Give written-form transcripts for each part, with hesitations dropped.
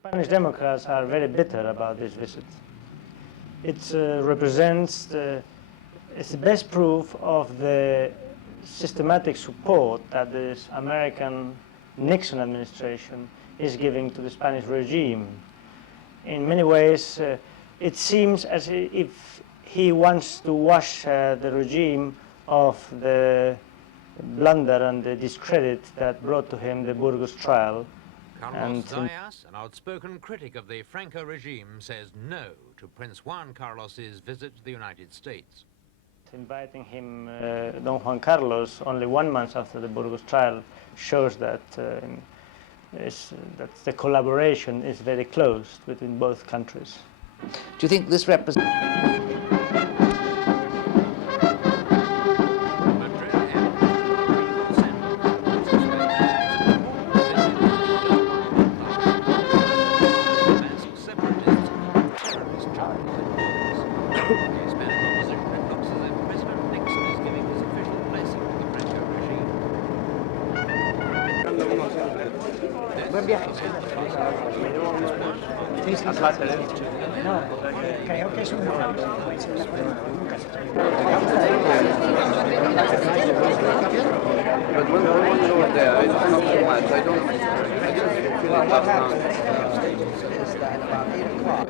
Spanish Democrats are very bitter about this visit. It represents it's the best proof of the systematic support that this American Nixon administration is giving to the Spanish regime. In many ways, it seems as if he wants to wash the regime of the blunder and the discredit that brought to him the Burgos trial. Franco'S Heir, an outspoken critic of the Franco regime, says no to Prince Juan Carlos's visit to the United States. Inviting him, Don Juan Carlos, only 1 month after the Burgos trial shows that, that the collaboration is very close between both countries. Do you think this represents... Buen viaje. No, creo que es un puede ser una cosa, nunca se sabe. But when you were there, it's not so much. I don't feel like that. Is that about 8 o'clock?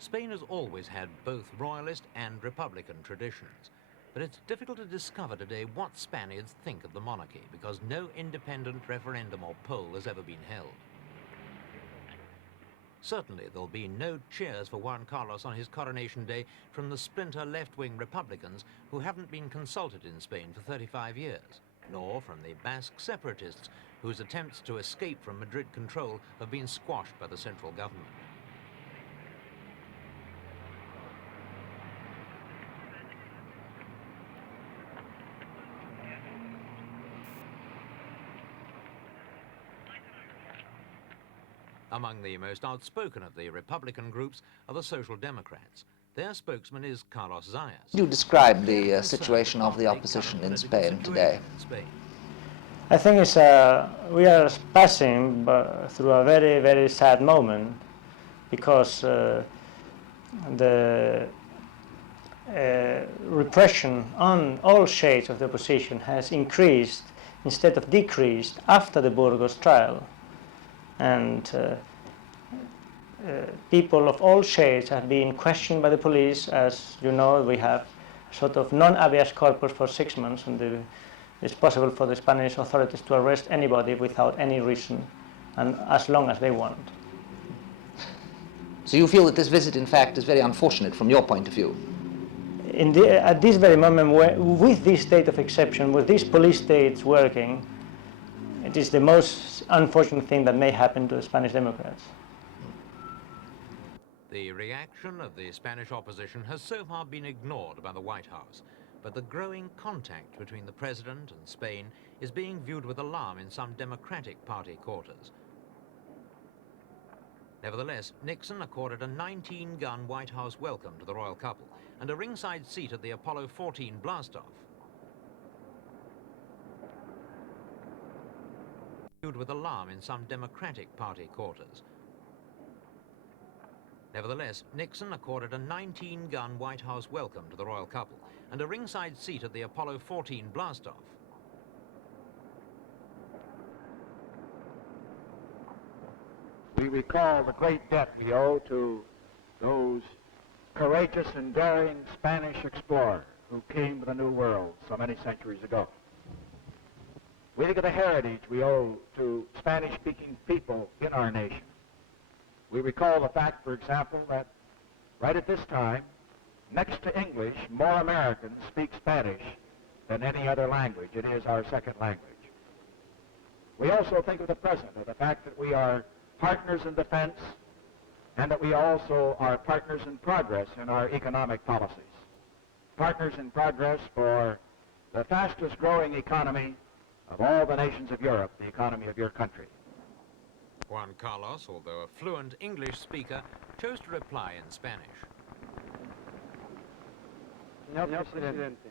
Spain has always had both royalist and republican traditions, but it's difficult to discover today what Spaniards think of the monarchy because no independent referendum or poll has ever been held. Certainly there'll be no cheers for Juan Carlos on his coronation day from the splinter left-wing Republicans who haven't been consulted in Spain for 35 years, nor from the Basque separatists whose attempts to escape from Madrid control have been squashed by the central government. Among the most outspoken of the Republican groups are the Social Democrats. Their spokesman is Franco'S Heir. You describe the situation of the opposition in Spain today. I think it's, we are passing through a very, very sad moment because the repression on all shades of the opposition has increased instead of decreased after the Burgos trial. And people of all shades have been questioned by the police. As you know, we have sort of non-habeas corpus for 6 months, and it's possible for the Spanish authorities to arrest anybody without any reason, and as long as they want. So you feel that this visit, in fact, is very unfortunate from your point of view? At this very moment, with this state of exception, with these police states working, it is the most unfortunate thing that may happen to the Spanish Democrats. The reaction of the Spanish opposition has so far been ignored by the White House, but the growing contact between the president and Spain is being viewed with alarm in some Democratic Party quarters. Nevertheless, Nixon accorded a 19-gun White House welcome to the royal couple and a ringside seat at the Apollo 14 blastoff. Viewed with alarm in some Democratic Party quarters. Nevertheless, Nixon accorded a 19-gun White House welcome to the royal couple and a ringside seat at the Apollo 14 blastoff. We recall the great debt we owe to those courageous and daring Spanish explorers who came to the New World so many centuries ago. We think of the heritage we owe to Spanish-speaking people in our nation. We recall the fact, for example, that right at this time, next to English, more Americans speak Spanish than any other language. It is our second language. We also think of the present, of the fact that we are partners in defense and that we also are partners in progress in our economic policies. Partners in progress for the fastest growing economy of all the nations of Europe, the economy of your country. Juan Carlos, although a fluent English speaker, chose to reply in Spanish. Señor Presidente,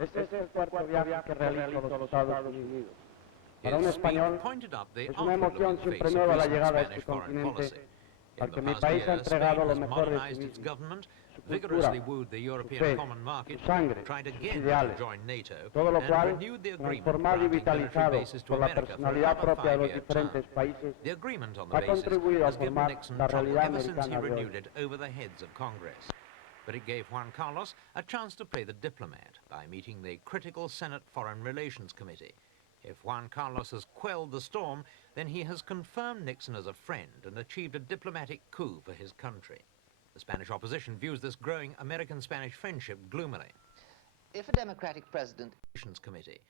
este es el cuarto viaje que realizo a los Estados Unidos. Para un español es una emoción siempre nueva la llegada a este continente, al que mi país ha entregado lo mejor de sí mismo, su cultura, su fe, su sangre, sus ideales, todo lo cual, transformado y vitalizado por la personalidad propia de los diferentes países, ha contribuido a formar la realidad americana de hoy. But it gave Juan Carlos a chance to play the diplomat by meeting the critical Senate Foreign Relations Committee. If Juan Carlos has quelled the storm, then he has confirmed Nixon as a friend and achieved a diplomatic coup for his country. The Spanish opposition views this growing American-Spanish friendship gloomily. If a Democratic president... Committee.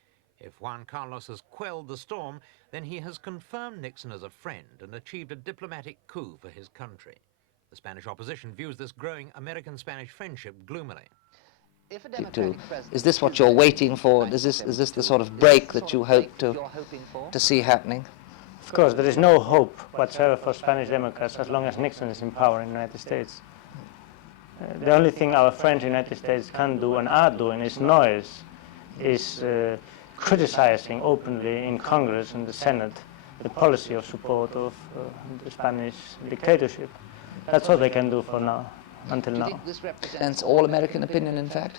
If Juan Carlos has quelled the storm, then he has confirmed Nixon as a friend and achieved a diplomatic coup for his country. The Spanish opposition views this growing American-Spanish friendship gloomily. If a Democratic president... Is this what you're waiting for? Is this the sort of break that you hope to see happening? Of course, there is no hope whatsoever for Spanish Democrats as long as Nixon is in power in the United States. The only thing our friends in the United States can do and are doing is noise, is criticizing openly in Congress and the Senate the policy of support of the Spanish dictatorship. That's all they can do for now, until now. Do you think this represents all American opinion, in fact?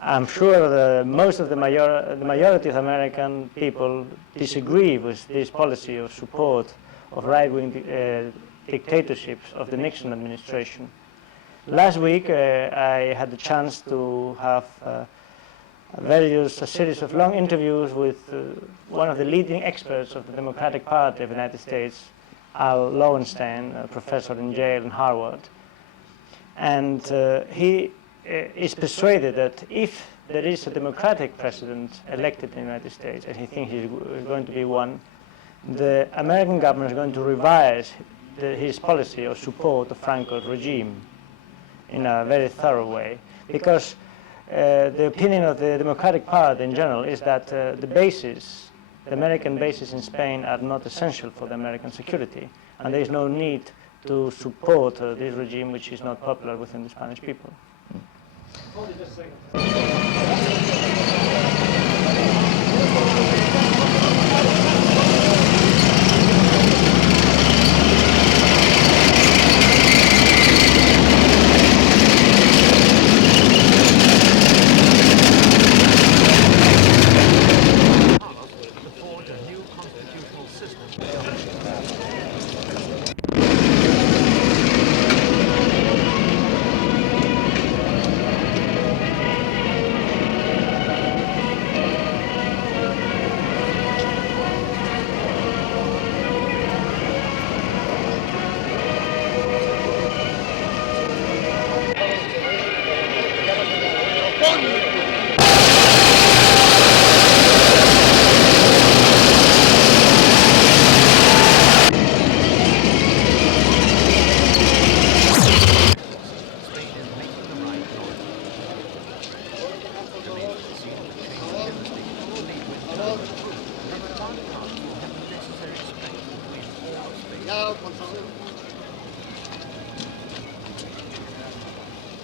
I'm sure most of the majority of American people disagree with this policy of support of right-wing dictatorships of the Nixon administration. Last week, I had the chance to have a series of long interviews with one of the leading experts of the Democratic Party of the United States, Al Lowenstein, a professor in Yale and Harvard. And he is persuaded that if there is a Democratic president elected in the United States, and he thinks he's going to be one, the American government is going to revise his policy of support of Franco's regime in a very thorough way. Because the opinion of the Democratic Party in general is that the American bases in Spain are not essential for the American security, and there is no need to support this regime which is not popular within the Spanish people. Cuidado con